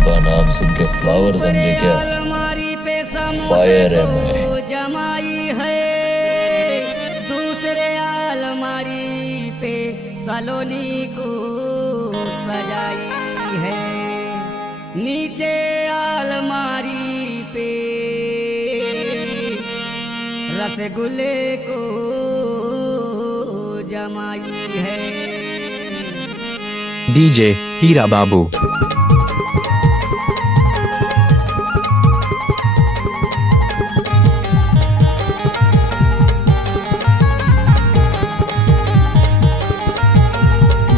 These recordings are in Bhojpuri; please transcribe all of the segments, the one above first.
इसका नाम सुन के फ्लावर समझे क्या? फायर है मैं। जमाई है दूसरे अलमारी पे सलोनी को सजाई है, नीचे अलमारी पे रसगुल्ले को जमाई है। डीजे हीरा बाबू।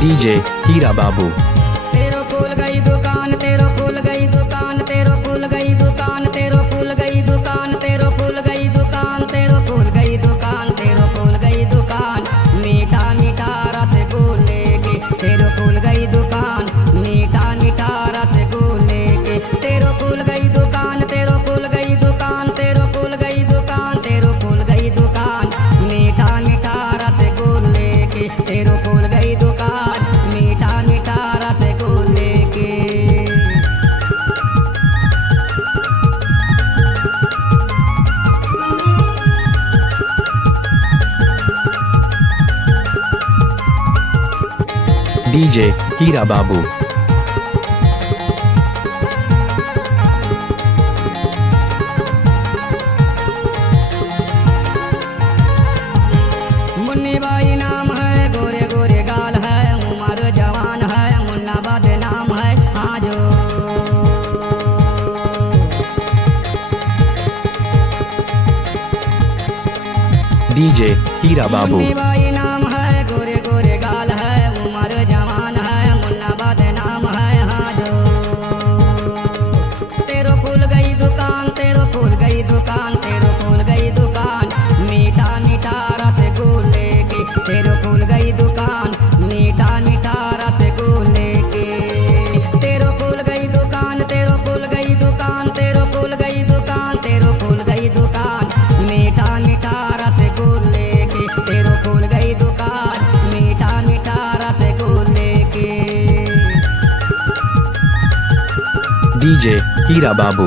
डीजे हीरा बाबू। तेरो खुल गई दुकान, तेरो खुल गई दुकान, तेरो खुल गई दुकान, तेरो खुल गई दुकान, तेरो खुल गई दुकान, तेरो खुल गई दुकान, तेरो खुल गई दुकान, मीठा मीठा रसगुल्ले के। तेरो खुल गई दुकान, मीठा मीठा रसगुल्ले के। तेरो खुल गई दुकान, तेरो खुल गई दुकान, तेरो खुल गई दुकान, तेरो खुल गई दुकान, मीठा मीठा रसगुल्ले के। तेरो खुल गई दुकान, मीठा मीठा रसगुल्ले के। डीजे हीरा बाबू। मुन्नी बाई नाम है, गोरे गोरे गाल है, उम्र जवान है, मुन्ना बदनाम है। हाँ जो डीजे हीरा बाबू। मुन्नी बाई नाम है, गोरे गोरे गाल है, उम्र जवान है, मुन्ना बदनाम है। हाँ जो तेरो खुल गई दुकान, तेरो खुल गई दुकान, तेरो खुल गई दुकान, मीठा मीठा रसगुल्ले के। तेरो खुल गई दुकान, मीठा मीठा रसगुल्ले के। तेरो खुल गई दुकान, तेरो खुल गई दुकान, तेरो खुल गई दुकान, तेरो खुल गई दुकान, मीठा मीठा रसगुल्ले के। तेरो खुल गई दुकान, मीठा मीठा रसगुल्ले के। डीजे हीरा बाबू।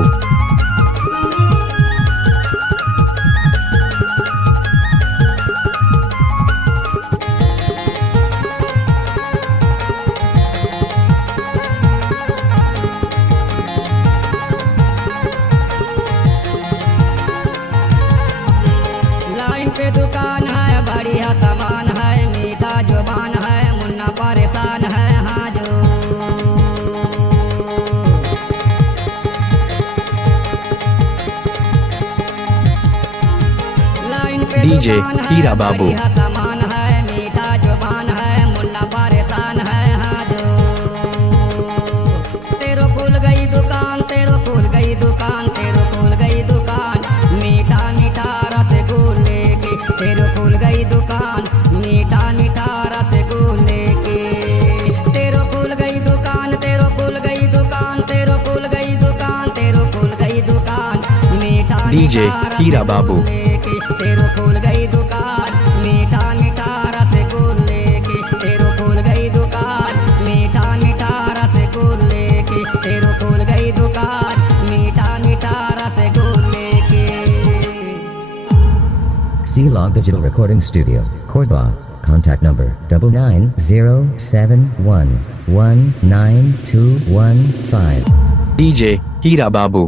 लाइन पे दुकान है, बढ़िया सामान है, मीठा जुबान है, मुन्ना परेशान है। हाँ जो लाइन पे डीजे दुकान है, हीरा बाबू। बढ़िया सामान है, मीठा जुबान है, मुन्ना परेशान है। हाँ जो तेरो खुल गई दुकान, तेरो खुल गई दुकान, तेरो खुल गई दुकान, मीठा मीठा रसगुल्ले के। तेरो खुल गई दुकान, मीठा मीठा रसगुल्ले के। तेरो खुल गई दुकान, तेरो खुल गई दुकान, तेरो खुल गई दुकान, तेरो खुल गई दुकान, मीठा डीजे मीठा हीरा बाबू। रसगुल्ले के। तेरो खुल गई दुकान, मीठा मीठा रसगुल्ले के। तेरो खुल गई दुकान, मीठा मीठा रसगुल्ले के। तेरो खुल गई दुकान, मीठा मीठा रसगुल्ले के। C-Log Digital Recording Studio, Cordoba. Contact number 9907119215. DJ हीरा बाबू।